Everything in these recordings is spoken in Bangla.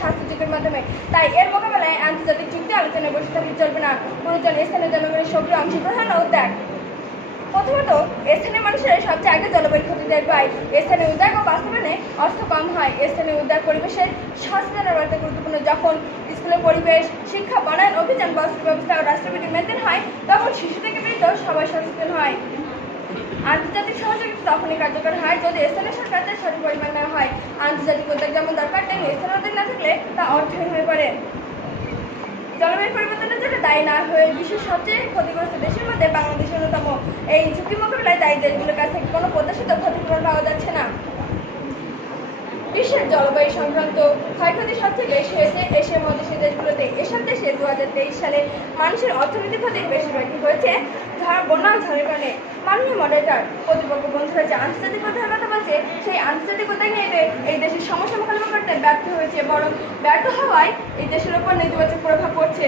স্বাস্থ্য যুগের মাধ্যমে। তাই এর মোকাবেলায় আন্তর্জাতিক চুক্তি আলোচনায় বসে থাকলে চলবে না। প্রয়োজন স্থানীয় জনগণের সক্রিয় অংশগ্রহণ ও উদ্যোগ প্রথমত, স্থানীয় মানুষের সবচেয়ে আগে জলবায়ু ক্ষতি টের পায় স্থানীয় উদ্যোগ ও বাস্তবায়নে অর্থ কম হয়। স্থানীয় উদ্যোগ পরিবেশের সচেতনতা বাড়তে গুরুত্বপূর্ণ। যখন স্কুলের পরিবেশ, শিক্ষা, বনায়ন, অভিযান, বস্ত্র ব্যবস্থা ও রাষ্ট্রবিধি মেনটেন হয়, তখন শিশু থেকে বৃদ্ধ সবাই সচেতন হয়। আন্তর্জাতিক সহযোগিতা তখনই কার্যকর হয় যদি স্থানীয় সরকারদের সঠিক পরিমাণ না হয়। আন্তর্জাতিক উদ্যোগ যেমন দরকার, তেমনি স্থানীয় উদ্যোগ না থাকলে তা অর্থহীন হয়ে পড়ে। জলবায়ু পরিবর্তনের জন্য দায়ী না হয়ে বিশ্বের সবচেয়ে ক্ষতিগ্রস্ত দেশের মধ্যে বাংলাদেশ অন্যতম। এই ঝুঁকি মোকাবিলায় দায়ী দেশগুলোর কাছ থেকে কোনো প্রত্যাশিত ক্ষতিপূরণ পাওয়া যাচ্ছে না। বিশ্বের জলবায়ু সংক্রান্ত ক্ষয়ক্ষতি সবচেয়ে বেশি হয়েছে এশিয়া মহাদেশের দেশগুলোতে এসব দেশে দু হাজার তেইশ সালে মানুষের অর্থনৈতিক ক্ষতির বেশিরভাগই হয়েছে। বন্যা ঝড়ের কারণে মাননীয় মডারেটর প্রতিপক্ষ বন্ধুরা যে আন্তর্জাতিক উদ্যোগের কথা বলছে, সেই আন্তর্জাতিক উদ্যোগ নিয়ে এই দেশের সমস্যা মোকাবিলা করতে ব্যর্থ হয়েছে, বরং ব্যর্থ হওয়ায় এই দেশের উপর নেতিবাচক প্রভাব পড়ছে।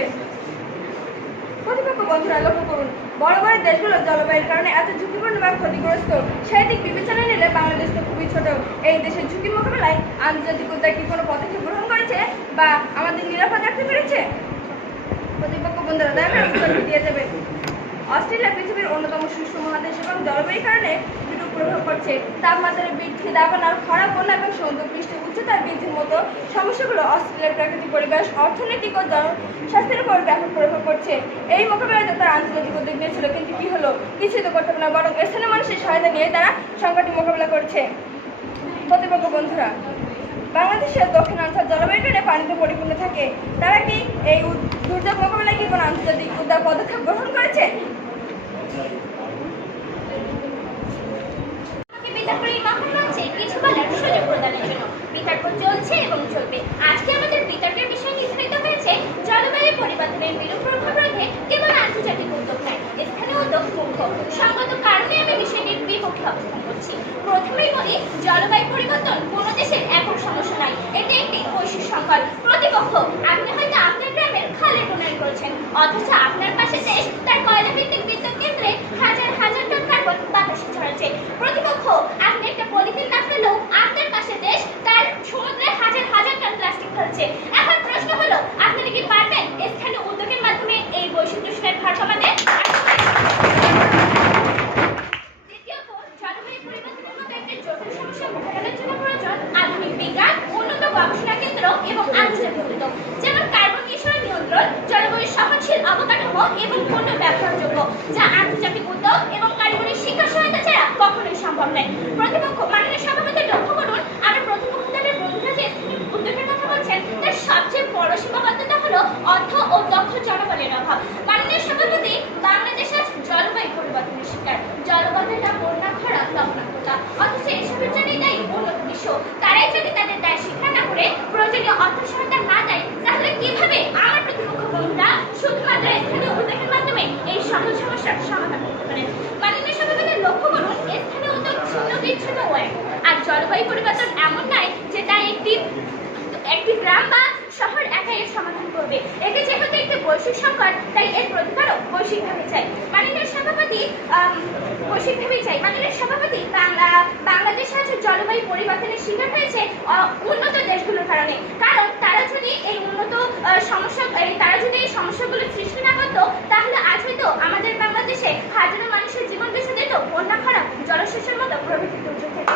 প্রতিপক্ষ বন্ধুরা, লক্ষ্য করুন। বড় বড় দেশগুলো জলবায়ুর কারণে এত ঝুঁকিপূর্ণ বা ক্ষতিগ্রস্ত, সেই দিক বিবেচনায় নিলে বাংলাদেশ তো খুবই ছোট। এই দেশের ঝুঁকি মোকাবেলায় আন্তর্জাতিক উদ্যোগ কি কোনো পদক্ষেপ গ্রহণ করেছে বা আমাদের নিরাপদ রাখতে পেরেছে? প্রতিপক্ষ বন্ধুরা, দয়া করে উত্তর দিয়ে যাবে। অস্ট্রেলিয়া পৃথিবীর অন্যতম শুষ্ক মহাদেশ এবং জলবায়ুর কারণে প্রভাব পড়ছে তাপমাত্রার বৃদ্ধি দাবানল খরা বন্যা এবং সমুদ্র পৃষ্ঠ উচ্চতার বৃদ্ধির মতো সমস্যাগুলো অস্ট্রেলিয়ার প্রাকৃতিক পরিবেশ, অর্থনৈতিক ও জনস্বাস্থ্যের উপর ব্যাপক প্রভাব পড়ছে। এই মোকাবিলায় তারা আন্তর্জাতিক উদ্যোগ নিয়েছিল, কিন্তু কি হলো? কিছুই তো করতে না, বরং স্থানীয় মানুষের সহায়তা নিয়ে তারা সংকটটি মোকাবিলা করছে। প্রতিপক্ষ বন্ধুরা, বাংলাদেশের দক্ষিণাঞ্চল জলবায়ু কারণে পানিতে পরিপূর্ণ থাকে। তারা কি এই দুর্যোগ মোকাবিলায় কি কোনো আন্তর্জাতিক উদ্যোগ, পদক্ষেপ গ্রহণ করেছে আমাকে বিতর্ক এই মহান মঞ্চে কিছু বলার সুযোগ প্রদানের জন্য বিতর্ক চলছে এবং চলবে আজকে আমাদের বিতর্কের বিষয় নির্ধারিত হয়েছে জলবায়ু বিরূপ প্রভাব আন্তর্জাতিক উদ্যোগ নয় কারণে আমি অবস্থান করছি। প্রথমেই বলি, জলবায়ু পরিবর্তন দেশের সমস্যা নয়, এটি একটি বৈশ্বিক সংকট। প্রতিপক্ষ, আপনি হয়তো আপনার গ্রামের অথচ আপনার পাশে দেশ তার কয়লা ভিত্তিক বিদ্যুৎ কেন্দ্রে হাজার হাজার টন কার্বন বাতাসে ছড়াচ্ছে। প্রতিপক্ষ, আপনি একটা পলিথিন না ফেলেও আপনার পাশে দেশ তার সমুদ্রে হাজার হাজার টন প্লাস্টিক ফেলছে। এখন প্রশ্ন হলো স্থানীয় উদ্যোগের মাধ্যমে এই বৈশ্বিক দূষণের ভার কমাতে দ্বিতীয়ত, জলবায়ু আধুনিক বিজ্ঞান, উন্নত গবেষণা কেন্দ্র এবং আন্তর্জাতিক উদ্যোগ, যেমন কার্বন মিশ্রণ নিয়ন্ত্রণ, জলবায়ু সহনশীল অবকাঠামো এবং পণ্য ব্যবহারযোগ্য, যা আন্তর্জাতিক উদ্যোগ এবং কারিগরি শিক্ষা সহায়তা ছাড়া কখনোই সম্ভব নয়। প্রতিপক্ষ মাননীয় সভাপতি লক্ষ্য করুন আমরা প্রতিপক্ষ দলের বন্ধুরা যে স্থানীয় উদ্যোগের কথা বলছেন তার সবচেয়ে বড় সীমাবদ্ধতা হলো অর্থ ও দক্ষ জনবলের অভাব। মাননীয় সভাপতি বাংলাদেশ জলবায়ু পরিবর্তনের শিকার। জলবদ্ধতা বন্যা খরা লবণাক্ততা। অথচ এসবের জন্যই দায়ী উন্নত বিশ্ব। তারাই যদি তাদের দায় স্বীকার না করে, প্রয়োজনীয় অর্থ সহায়তা না দেয়, তাহলে কীভাবে আমার প্রতিপক্ষ বন্ধুরা শুধুমাত্র স্থানীয় উদ্যোগের মাধ্যমে এই সকল সমস্যার সমাধান করতে পারেন মাননীয় সভাপতি লক্ষ্য করুন স্থানীয় উদ্যোগ ছিন্ন বিচ্ছিন্ন আর জলবায়ু পরিবর্তন এমন নয় যে তা একটি একটি গ্রাম বা শহর এর সমাধান করবে। এটি যেহেতু একটি বৈশ্বিক সংকট তাই এর প্রতিকারও বৈশ্বিকভাবে চাই। মাননীয় সভাপতি আম, বৈশ্বিকভাবেই চাই। মাননীয় সভাপতি বাংলা বাংলাদেশ আজ জলবায়ু পরিবর্তনের শিকার হয়েছে উন্নত দেশগুলোর কারণে। কারণ তারা যদি এই উন্নত সমস্যা তারা যদি এই সমস্যাগুলো সৃষ্টি না করতো তাহলে আজ হয়তো আমাদের বাংলাদেশে হাজারো মানুষের জীবন বেঁচে যেত বন্যা খারাপ জলসেচের মতো প্রভৃতি দুর্যোগ থেকে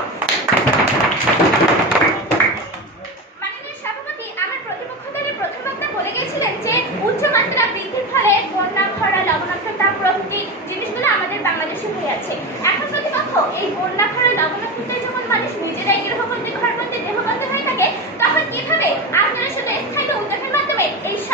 মাননীয় সভাপতি আমার প্রতিপক্ষ দলের প্রথম বক্তা বলে গেছিলেন যে উচ্চমাত্রা বৃদ্ধির ফলে বন্যা খরা লবণাক্ততা প্রভৃতি জিনিসগুলো আমাদের বাংলাদেশে হয়ে আছে এখন প্রতিপক্ষ এই খরা লবণাক্ততায় যখন মানুষ নিজেরাই গৃহবন্দী ঘরবন্দী দেহবন্দী হয়ে থাকে, তখন কীভাবে আপনারা শুধু স্থানীয় উদ্যোগের মাধ্যমে জলবায়ু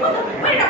为什么？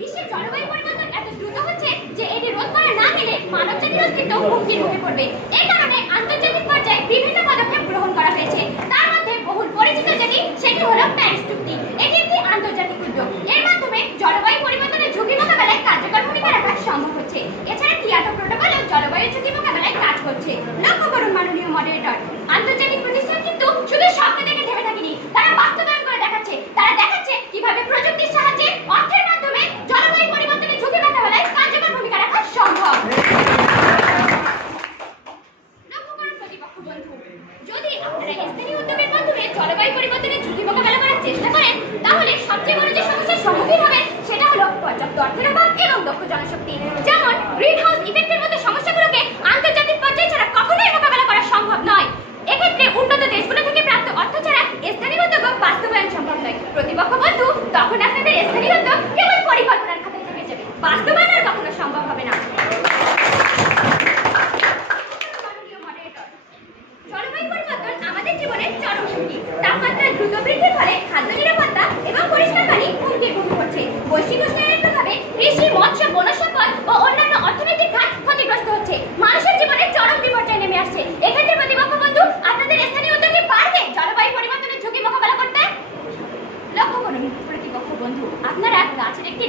বিশ্বের জলবায়ু পরিবর্তন এত দ্রুত হচ্ছে যে এটি রোধ করা না গেলে মানবজাতির অস্তিত্ব হুমকির মুখে পড়বে। এই কারণে আন্তর্জাতিক পর্যায়ে বিভিন্ন পদক্ষেপ গ্রহণ করা হয়েছে। তার মধ্যে বহুল পরিচিত যেটি সেটি হলো প্যারিস চুক্তি। এটি একটি আন্তর্জাতিক উদ্যোগ। এর মাধ্যমে জলবায়ু পরিবর্তনের ঝুঁকি মোকাবেলায় কার্যকর ভূমিকা রাখা সম্ভব হচ্ছে। এছাড়া কিয়াটো প্রোটোকল ও জলবায়ু ঝুঁকি মোকাবেলায় কাজ করছে। লক্ষ্য করুন মাননীয় মডারেটর আন্তর্জাতিক প্রতিষ্ঠান কিন্তু শুধু সব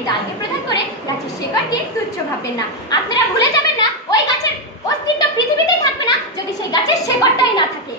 ডালকে প্রধান করে গাছের শেকড়কে তুচ্ছ ভাববেন না। আপনারা ভুলে যাবেন না, ওই গাছের অস্তিত্ব পৃথিবীতেই থাকবে না যদি সেই গাছের শেকড়টাই না থাকে।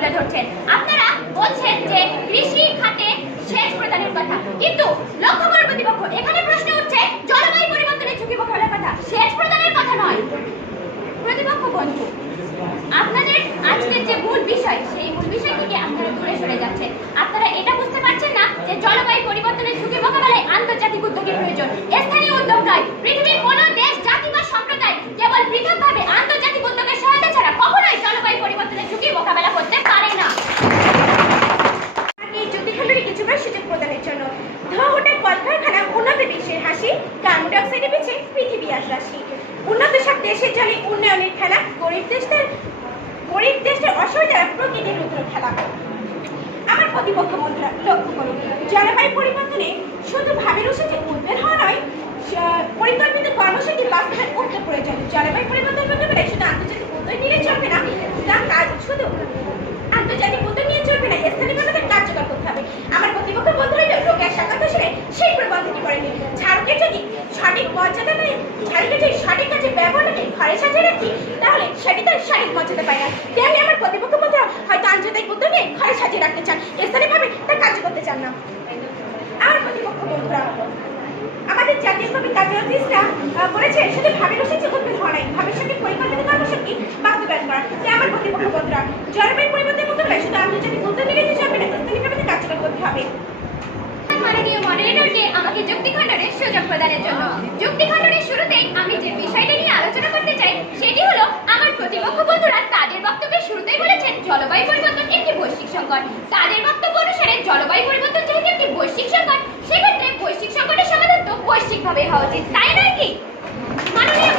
তুলে ধরছেন। আপনারা বলছেন যে কৃষি খাতে সেচ প্রদানের কথা। কিন্তু লক্ষ্য করে প্রতিপক্ষ, এখানে প্রশ্ন উঠছে, জলবায়ু পরিবর্তনের ঝুঁকি মোকাবেলার কথা। সেচ প্রদানের কথা নয়। প্রতিপক্ষ বন্ধু আপনাদের আজকের যে মূল বিষয়, সেই মূল বিষয় থেকে আপনারা দূরে সরে যাচ্ছেন। আপনারা এটা বুঝতে পারছেন না যে জলবায়ু পরিবর্তনের ঝুঁকি মোকাবেলায় আন্তর্জাতিক উদ্যোগের প্রয়োজন। স্থানীয় উদ্যোগ নয় পৃথিবীর শুধু? আন্তর্জাতিক উদ্যোগ নিয়ে চলবে না স্থানীয়ভাবে কার্যকর করতে হবে। আমার প্রতিপক্ষ বন্ধু হইল রোগের সাক্ষাৎ হিসেবে সেই প্রবন্ধটি করেনি ঝাড়ুকে যদি সঠিক মর্যাদা নেই ঝাড়ুকে যদি সঠিক কাজে ব্যবহার করে ঘরে সাজিয়ে রাখি, তাহলে সেটি তার সঠিক মর্যাদা পায় না। তেমনি আমার প্রতিপক্ষ বন্ধুরা হয়তো আন্তর্জাতিক উদ্যোগ নিয়ে ঘরে সাজিয়ে রাখতে চান, স্থানীয়ভাবে তা কার্য করতে চান না। আমার প্রতিপক্ষ বন্ধুরা আমাদের জাতীয় কবি কাজী নজরুলরা বলেছেন শুধু ভাবের ওষুধ উদ্ভিদ হওয়া নাই। ভাবের সঙ্গে পরিকল্পিত কর্মশক্তি বাস্তবায়ন করা। যে আমার প্রতি বন্ধুরা জলবায়ু পরিবর্তন মোকাবেলায় শুধু আন্তর্জাতিক উদ্যোগ নিলে যে চলবে না স্থানীয়ভাবে কার্যকর করতে হবে। মাননীয় মডারেটরকে আমাকে যুক্তি খণ্ডনের সুযোগ প্রদানের জন্য। যুক্তি খণ্ডনের শুরুতেই আমি যে বিষয়টি নিয়ে আলোচনা আমার প্রতিপক্ষ বন্ধুরা তাদের বক্তব্যের শুরুতেই বলেছেন, জলবায়ু পরিবর্তন একটি বৈশ্বিক সংকট। তাদের বক্তব্য অনুসারে জলবায়ু পরিবর্তন যেহেতু একটি বৈশ্বিক সংকট, সেক্ষেত্রে বৈশ্বিক সংকটের সমাধান তো বৈশ্বিকভাবে হওয়া উচিত, তাই নয় কি? মাননীয়